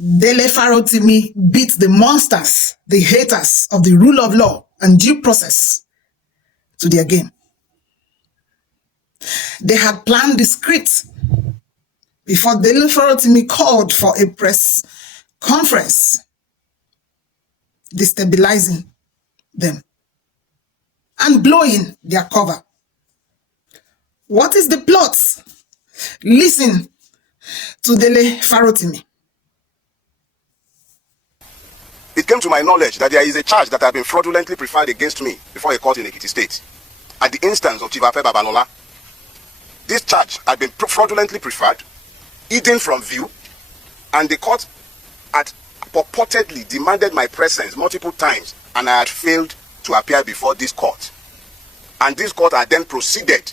Dele Farotimi beat the monsters, the haters of the rule of law and due process to their game. They had planned the script before Dele Farotimi called for a press conference, destabilizing them and blowing their cover. What is the plot? Listen to Dele Farotimi. It came to my knowledge that there is a charge that had been fraudulently preferred against me before a court in Ekiti State at the instance of Chief Babalola. This charge had been fraudulently preferred, hidden from view, and the court had purportedly demanded my presence multiple times, and I had failed to appear before this court. And this court had then proceeded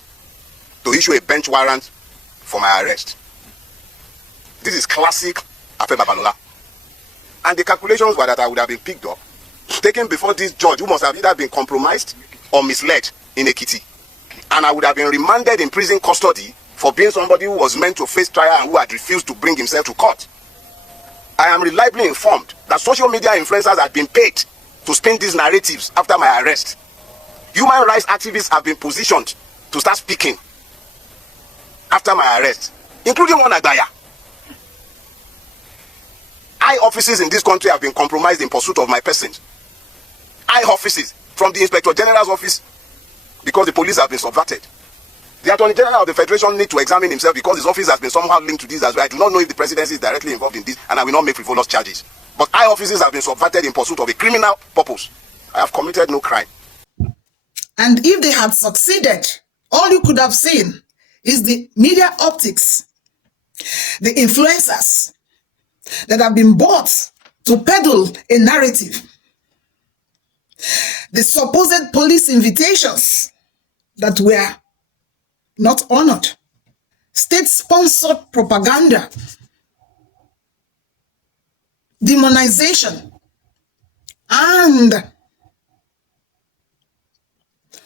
to issue a bench warrant for my arrest. This is classic Babalola. And the calculations were that I would have been picked up, taken before this judge who must have either been compromised or misled in Ekiti. And I would have been remanded in prison custody for being somebody who was meant to face trial and who had refused to bring himself to court. I am reliably informed that social media influencers had been paid to spin these narratives after my arrest. Human rights activists have been positioned to start speaking after my arrest, including one Agaya. High offices in this country have been compromised in pursuit of my person. High offices, from the Inspector General's office, because the police have been subverted. The Attorney General of the Federation needs to examine himself because his office has been somehow linked to this as well. I do not know if the presidency is directly involved in this, and I will not make frivolous charges. But high offices have been subverted in pursuit of a criminal purpose. I have committed no crime. And if they had succeeded, all you could have seen is the media optics, the influencers that have been bought to peddle a narrative, the supposed police invitations that were not honored, state-sponsored propaganda, demonization, and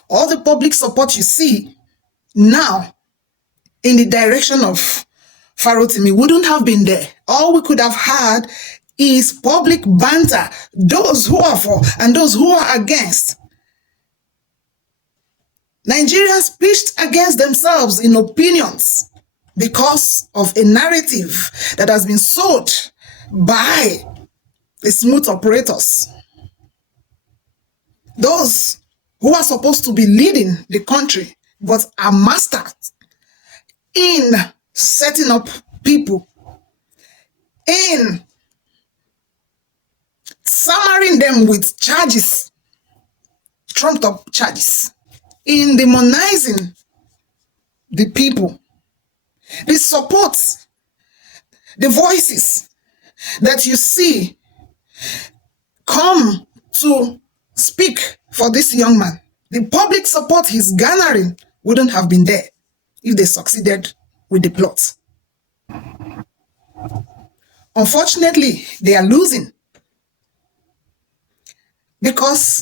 all the public support you see now in the direction of Farotimi wouldn't have been there. All we could have had is public banter, those who are for and those who are against. Nigerians pitched against themselves in opinions because of a narrative that has been sold by the smooth operators. Those who are supposed to be leading the country but are masters in setting up people, in summaring them with charges, trumped up charges, in demonizing the people, the support, the voices that you see come to speak for this young man. The public support he's garnering wouldn't have been there if they succeeded with the plot. Unfortunately, they are losing because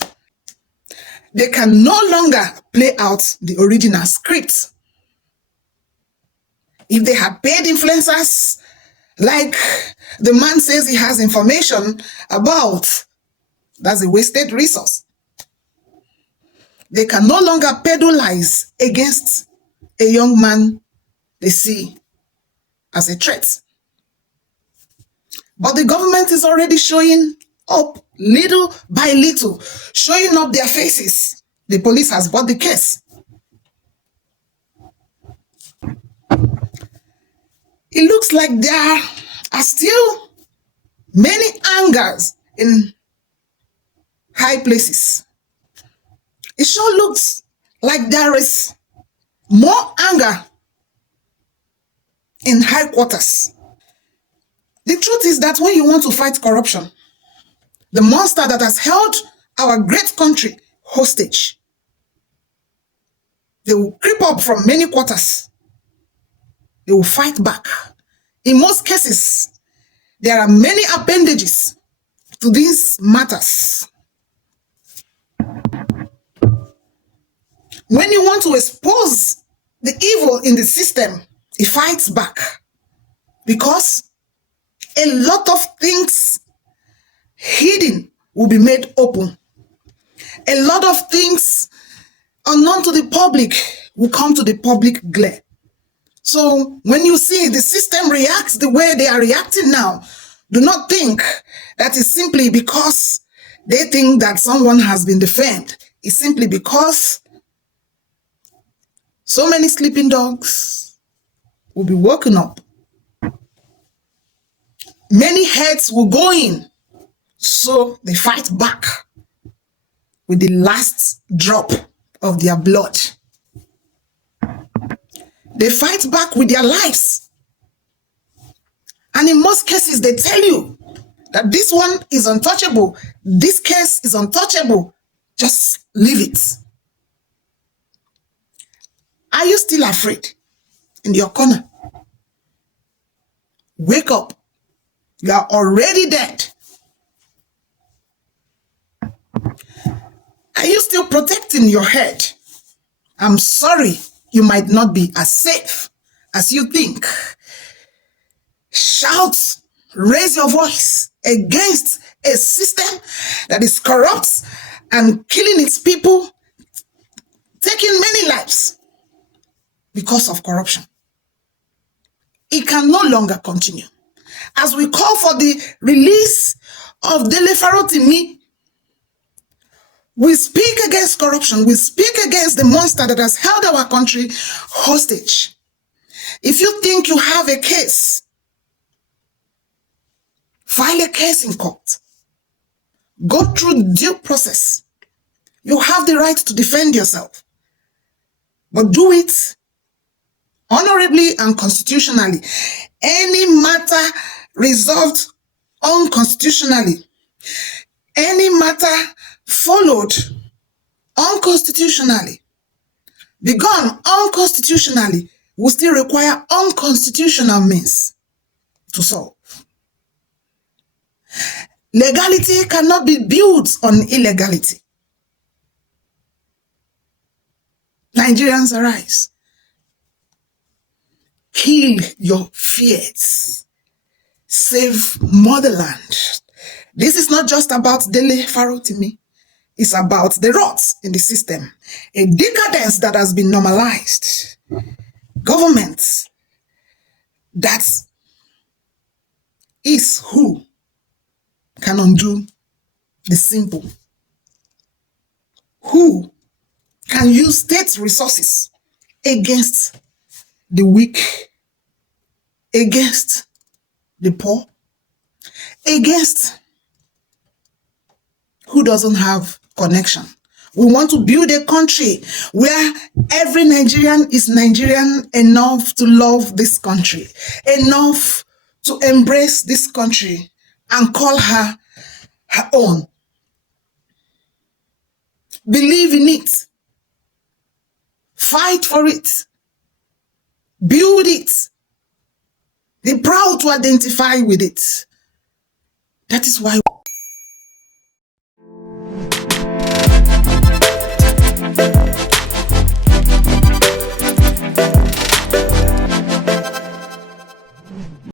they can no longer play out the original script. If they had paid influencers, like the man says he has information about, that's a wasted resource. They can no longer peddle lies against a young man they see as a threat. But the government is already showing up little by little, showing up their faces. The police has bought the case. It looks like there are still many angers in high places. It sure looks like there is more anger in high quarters. The truth is that when you want to fight corruption, the monster that has held our great country hostage, they will creep up from many quarters. They will fight back. In most cases, there are many appendages to these matters. When you want to expose the evil in the system, it fights back because A lot of things hidden will be made open. A lot of things unknown to the public will come to the public glare. So when you see the system reacts the way they are reacting now, do not think that is simply because they think that someone has been defamed. It's simply because so many sleeping dogs will be woken up. Many heads will go in, so they fight back with the last drop of their blood. They fight back with their lives. And in most cases, they tell you that this one is untouchable. This case is untouchable. Just leave it. Are you still afraid in your corner? Wake up. You are already dead. Are you still protecting your head? I'm sorry, you might not be as safe as you think. Shout, raise your voice against a system that is corrupt and killing its people, taking many lives because of corruption. It can no longer continue. As we call for the release of Dele Farotimi, we speak against corruption. We speak against the monster that has held our country hostage. If you think you have a case, file a case in court. Go through due process. You have the right to defend yourself. But do it honorably and constitutionally. Any matter resolved unconstitutionally, any matter followed unconstitutionally, begun unconstitutionally, will still require unconstitutional means to solve. Legality cannot be built on illegality. Nigerians, arise. Kill your fears. Save motherland. This is not just about Dele Farotimi. It's about the rots in the system. A decadence that has been normalized. Government that is who can undo the simple. Who can use state resources against the weak, against the poor, against who doesn't have connection. We want to build a country where every Nigerian is Nigerian enough to love this country, enough to embrace this country and call her her own. Believe in it. Fight for it. Build it. Be proud to identify with it. That is why